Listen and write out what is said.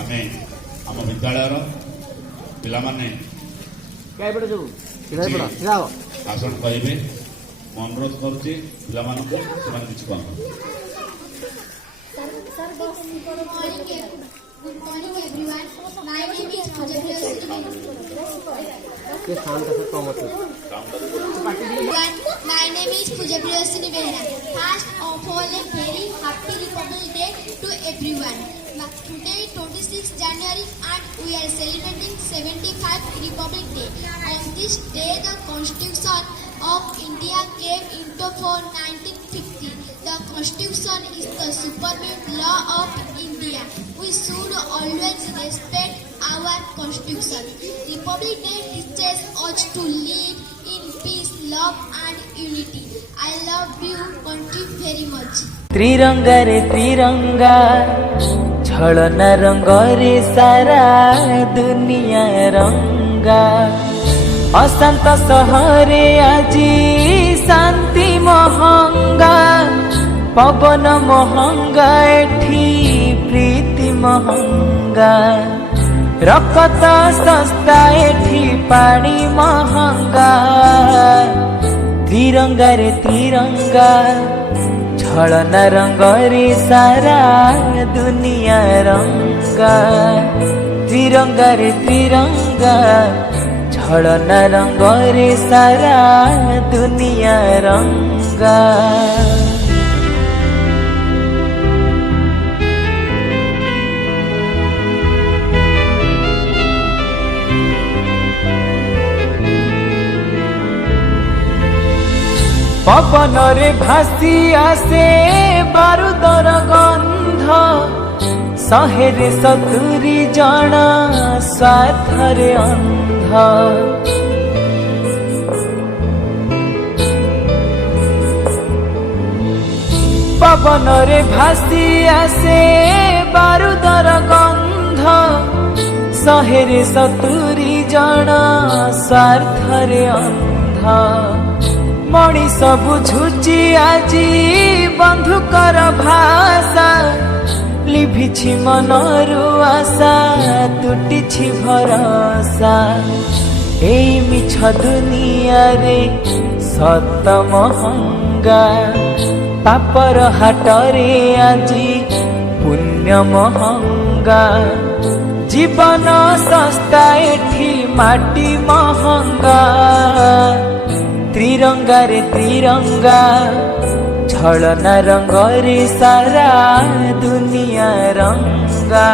आमे आम विद्यालय पिलामाने भाषण कहे अनुरोध करुच्ची पिला किसी कह My name is Pooja Priyasini Behra. First of all, a very happy Republic Day to everyone. Today, 26 January, and we are celebrating 75th Republic Day. On this day, the Constitution of India came into force 1950. The Constitution is the supreme law of India. We should always respect our Constitution. Republic Day teaches us to live in peace, love and unity. I love you country very much. त्रिरंगा रे त्रिरंगा छलना रंग रे सारा दुनिया रंगा अशांत सहरे आजी शांति महंगा पवन महंगा एठी प्रीति महंगा रक्त सस्ता एठी पानी महंगा त्रिरंगा रे त्रिरंगा छलना रंग रे सारा दुनिया रंगा त्रिरंगा रे त्रिरंगा छलना रंग रे सारा दुनिया रंगा पवन रे भासी आसे बारूदर गंध शहेरे 70 जन स्वार्थरे अंध पवन रे भासी आसे बारूदर गंध शहेरे 70 जन स्वार्थरे अंध मणिष बुझुची आजी बंधुकर भाषा लिभिछि मनरु आशा तुटिछि भरसा एई मिछ दुनिया रे सत महंगा पापर हाटरे आजी पुण्य महंगा जीवन सस्ता एठी माटी महंगा त्रिरंगा रे त्रिरंगा छलना रंग रे सारा दुनिया रंगा।